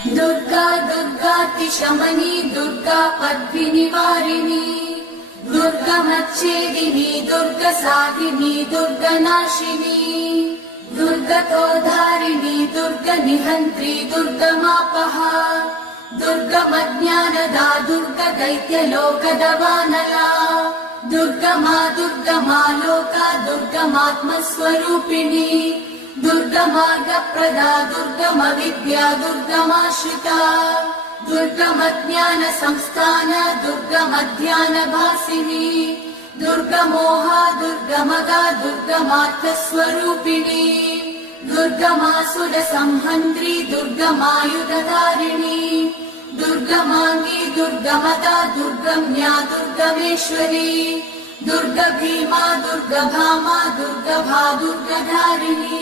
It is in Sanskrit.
दुर्गा दुर्गातिशमनी दुर्गा पद्मिनिवारिणी दुर्गमच्छेदिनी दुर्गसाधिनी दुर्गनाशिनी दुर्गतोधारिणी दुर्गनिहन्त्री दुर्गमापहा दुर्गमज्ञानदा दुर्गदैत्यलोकदवानला दुर्गमा दुर्गमा लोका दुर्गमात्मस्वरूपिणी दुर्गमार्गप्रदा दुर्गमविद्या दुर्गमाश्रिता दुर्गमज्ञानसंस्थान दुर्गमध्यानभासिनी दुर्गमोहा दुर्गमगा दुर्गमार्थस्वरूपिणी दुर्गमासुरसंहन्त्री दुर्गमायुधधारिणी दुर्गमाङ्गी दुर्गमदा दुर्गम्या दुर्गमेश्वरी दुर्गभीमा दुर्गभामा दुर्गभा दुर्गधारिणी।